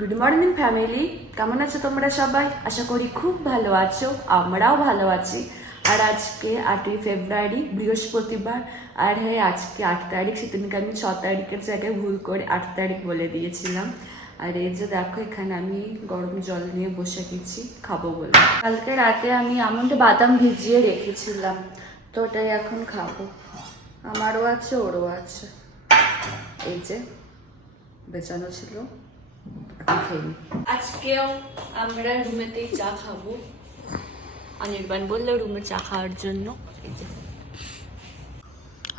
Good morning family, কেমন আছো তোমরা সবাই? আশা করি খুব ভালো আছো, আমরাও ভালো আছি। আর আজকে 8ই ফেব্রুয়ারি, বৃহস্পতিবার। আর হ্যাঁ, আজকে 8 তারিখ, সেদিনকে আমি 6 তারিখের জায়গায় ভুল করে 8 তারিখ বলে দিয়েছিলাম। আর এই যে দেখো, এখানে আমি গরম জল নিয়ে বসে গেছি খাবো বলে। কালকে রাতে আমি আমন্ড বাদাম ভিজিয়ে রেখেছিলাম, তো ওটাই এখন খাবো। আমারও আছে, ওরও আছে। এই যে বেচানো ছিল, আজকেও আমরা রুমেতেই চা খাবো। অনির্বাণ বললো রুমে চা খাওয়ার জন্য।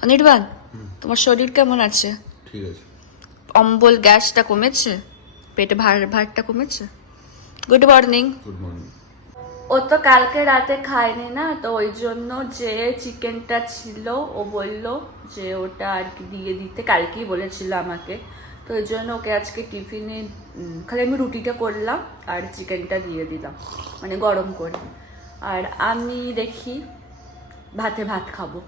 অনির্বাণ, তোমার শরীর কেমন আছে? ঠিক আছে। অম্বল গ্যাসটা কমেছে? পেটে ভারটা কমেছে? Good morning. Good morning. ও তো কালকে রাতে খায়নি না, তো ওই জন্য যে চিকেনটা ছিল ও বললো যে ওটা আর কি দিয়ে দিতে, কালকেই বলেছিল আমাকে। তো ওই জন্য ওকে আজকে টিফিনে খালি আমি রুটিটা করলাম আর চিকেনটা দিয়ে দিলাম, মানে গরম করে। আর আমি দেখি ভাতে ভাত খাবো,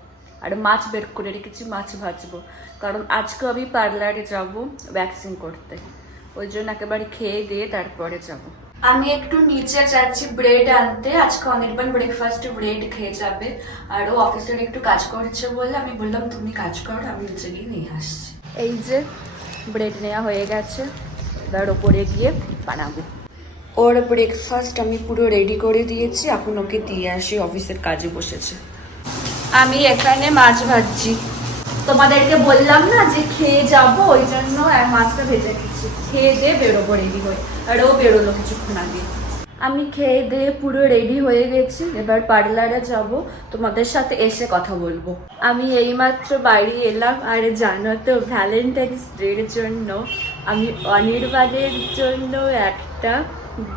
আর মাছ বের করে রেখেছি, মাছ ভাজবো। কারণ আজকে আমি পার্লারে যাব ভ্যাকসিন করতে, ওই জন্য একেবারে খেয়ে দিয়ে তারপরে যাব। আমি একটু নিচে যাচ্ছি ব্রেড আনতে। আজকে অনির্বাণ ব্রেকফাস্টে ব্রেড খেয়ে যাবে, আর ও অফিসের একটু কাজ করছে বলে আমি বললাম তুমি কাজ করো, আমি নিচে গিয়ে নিয়ে আসছি। এই যে ব্রেড নেওয়া হয়ে গেছে, এবার ওপরে গিয়ে বানাবো। ওর ব্রেকফাস্ট আমি পুরো রেডি করে দিয়েছি, এখন ওকে দিয়ে আসি, অফিসের কাজে বসেছে। আমি এখানে মাছ ভাজছি, তোমাদেরকে বললাম না যে খেয়ে যাবো, ওই জন্য মাছটা ভেজে নিচ্ছি। খেয়ে দিয়ে বেরোবো রেডি হয়ে, আর ও বেরোলো কিছুক্ষণ আগে। আমি খেয়ে দিয়ে পুরো রেডি হয়ে গেছি, এবার পার্লারে যাব, তোমাদের সাথে এসে কথা বলবো। আমি এইমাত্র বাড়ি এলাম, আর জানো তো ভ্যালেন্টাইন্স ডের জন্য আমি অনির্বাণের জন্য একটা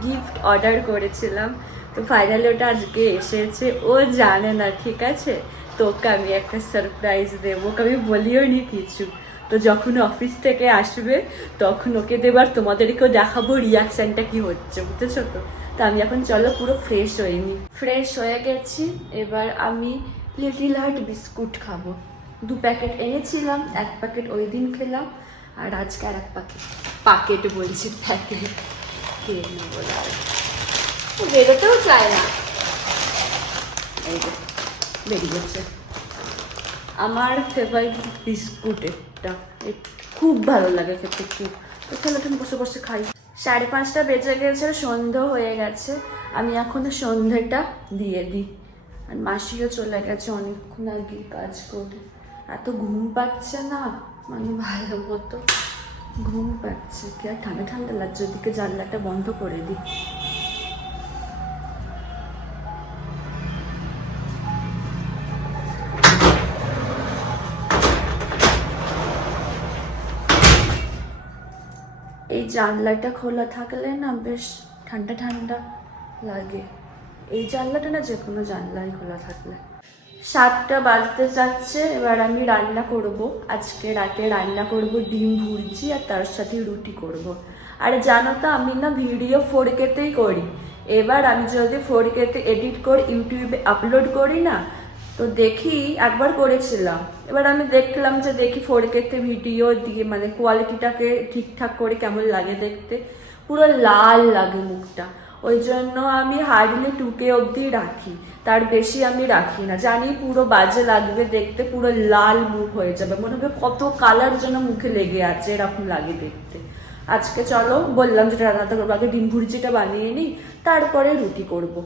গিফট অর্ডার করেছিলাম। তো ফাইনালি ওটা আজকে এসেছে, ও জানে না, ঠিক আছে? তোকে আমি একটা সারপ্রাইজ দেবো, ওকে আমি বলিও নি কিছু। তো যখন অফিস থেকে আসবে তখন ওকে দেবার, তোমাদেরকেও দেখাবো রিয়াকশানটা কি হচ্ছে, বুঝেছো তো? তো আমি এখন চলো পুরো ফ্রেশ হইনি, ফ্রেশ হয়ে গেছি। এবার আমি লিটল হার্ট বিস্কুট খাবো। 2 প্যাকেট এনেছিলাম, 1 প্যাকেট ওই দিন খেলাম, আর আজকে আর 1 প্যাকেট বলছি, প্যাকেট খেয়ে নেবো। ও বেরোতেও চায় না, এই যে বেরিয়েছে। আমার ফেভারিট বিস্কুট এটা, খুব ভালো লাগে খেতে, খুব। তো চলো তুমি বসে বসে খাই। 5:30 বেজে গেছে, সন্ধ্যা হয়ে গেছে। আমি এখনো সন্ধ্যাটা দিয়ে দিই। আর মাসিও চলে গেছে অনেকক্ষণ আগে কাজ করে। এত ঘুম পাচ্ছে না, মানে ভালো মতো ঘুম পাচ্ছে। কি আর ঠান্ডা ঠান্ডা লাগছে, ওদিকে জানলাটা বন্ধ করে দিই। এই জানলাটা খোলা থাকলে না বেশ ঠান্ডা ঠান্ডা লাগে। এই জানলাটা না, যে কোনো জানলাই খোলা থাকলে। 7টা বাজতে যাচ্ছে, এবার আমি রান্না করব। আজকে রাতে রান্না করব ডিম ভুর্জি, আর তার সাথে রুটি করব। আর জানো তো আমি না ভিডিও 4Kতেই করি। এবার আমি যদি 4Kতে এডিট করে ইউটিউবে আপলোড করি না, তো দেখি একবার করেছিলাম, এবার আমি দেখলাম যে দেখি 4Kতে ভিডিও দিয়ে মানে কোয়ালিটিটাকে ঠিকঠাক করে কেমন লাগে দেখতে, পুরো লাল লাগে মুখটা। ওই জন্য আমি হার্ডলি 2K অবধি রাখি, তার বেশি আমি রাখি না। জানি পুরো বাজে লাগবে দেখতে, পুরো লাল মুখ হয়ে যাবে, মনে হবে কত কালার যেন মুখে লেগে আছে, এরকম লাগে দেখতে। আজকে চলো বললাম যেটা রান্নাটা করবো, আগে ডিম ভুর্জিটা বানিয়ে নিই, তারপরে রুটি করবো।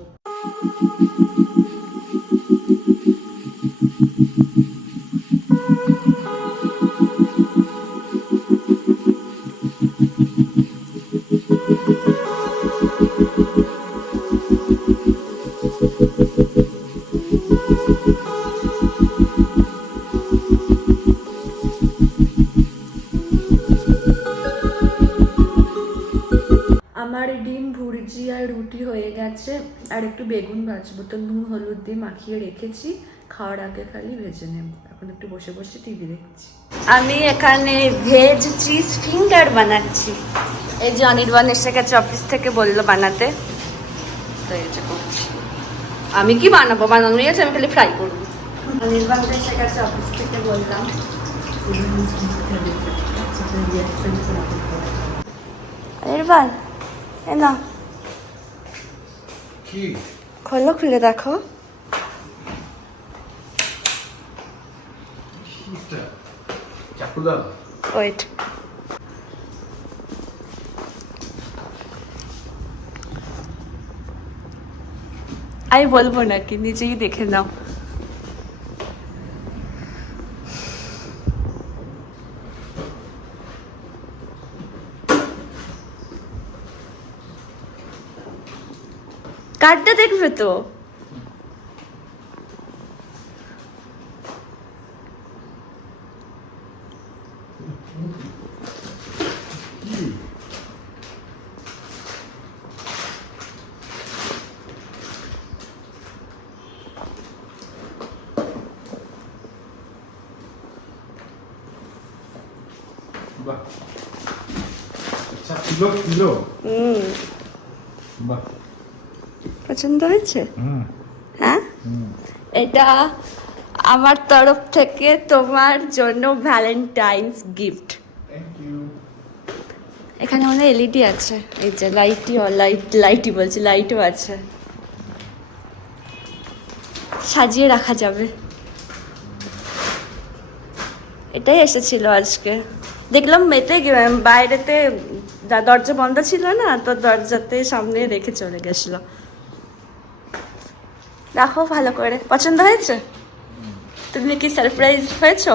আমার ডিম ভুর্জি আর রুটি হয়ে গেছে, আর একটু বেগুন ভাজবো, তো নুন হলুদ দিয়ে মাখিয়ে রেখেছি, খাওয়ার আগে খালি ভেজে নেব। এখন একটু বসে বসে টিভি দেখছি। আমি এখানে ভেজ চিজ ফিঙ্গার বানাচ্ছি। এই যে অনির্বাণ এসে গেছে অফিস থেকে, বললো বানাতে, তো এই যে করছি। আমি কি বানাবো, বানানো আছে, আমি খালি ফ্রাই করবো। অনির্বাণ এসে গেছে অফিস থেকে, বললাম এরবান এ না কি খোলো, খুলে দেখো। চাকু দাও। ওয়েট, আমি বলবো নাকি, নিজেই দেখে নাও। কার্ডটা দেখবে তো। বাহ, আচ্ছা কিলো কিলো। বাহ, পছন্দ হয়েছে? হুম হ্যাঁ, হুম। এটা আমার তরফ থেকে তোমার জন্য ভ্যালেন্টাইন্স গিফট। Thank you. এখানে মনে হয় এলইডি আছে, এই যে লাইটই বলছি, লাইটও আছে, সাজিয়ে রাখা যাবে। এটাই এসেছিল আজকে, দেখলাম বাইরেতে দরজা বন্ধ ছিল না তো, দরজাতে সামনে রেখে চলে গেছিল। দেখো ভালো করে, পছন্দ হয়েছে? তুমি কি সারপ্রাইজ হয়েছো?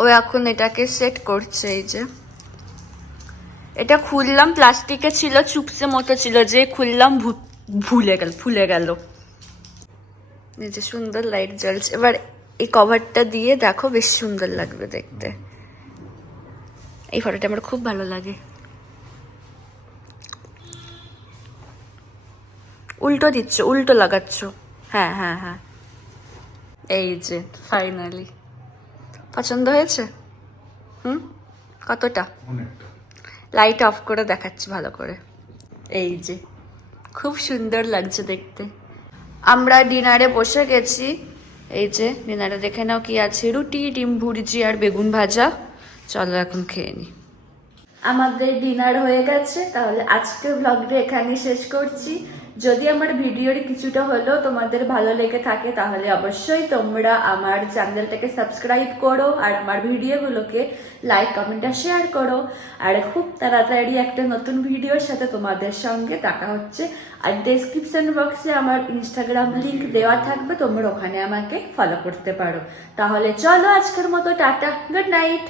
ও এখন এটাকে সেট করছে। এই যে এটা খুললাম, প্লাস্টিকে ছিল, চুপসে মতো ছিল, যে খুললাম ফুলে গেল। এই যে সুন্দর লাইট জ্বলছে। এবার এই কভারটা দিয়ে দেখো, বেশ সুন্দর লাগবে দেখতে। এই ফটোটা আমার খুব ভালো লাগে। উল্টো দিচ্ছ, উল্টো লাগাচ্ছ। হ্যাঁ হ্যাঁ হ্যাঁ, এই যে ফাইনালি পছন্দ হয়েছে। কতটা? অনেকটা। লাইট অফ করে দেখাচ্ছি ভালো করে। এই যে খুব সুন্দর লাগছে দেখতে। আমরা ডিনারে বসে গেছি। এই যে ডিনারে দেখে নাও কি আছে, রুটি, ডিম ভুর্জি আর বেগুন ভাজা। চলো এখন খেয়ে নি। আমাদের ডিনার হয়ে গেছে, তাহলে আজকের ব্লগটা এখানে শেষ করছি। যদি আমার ভিডিওর কিছুটা হলেও তোমাদের ভালো লেগে থাকে তাহলে অবশ্যই তোমরা আমার চ্যানেলটাকে সাবস্ক্রাইব করো আর আমার ভিডিওগুলোকে লাইক কমেন্ট আর শেয়ার করো। আর খুব তাড়াতাড়ি একটা নতুন ভিডিওর সাথে তোমাদের সঙ্গে দেখা হচ্ছে। আর ডেসক্রিপশন বক্সে আমার ইনস্টাগ্রাম লিংক দেওয়া থাকবে, তোমরা ওখানে আমাকে ফলো করতে পারো। তাহলে চলো আজকের মতো টাটা, গুড নাইট।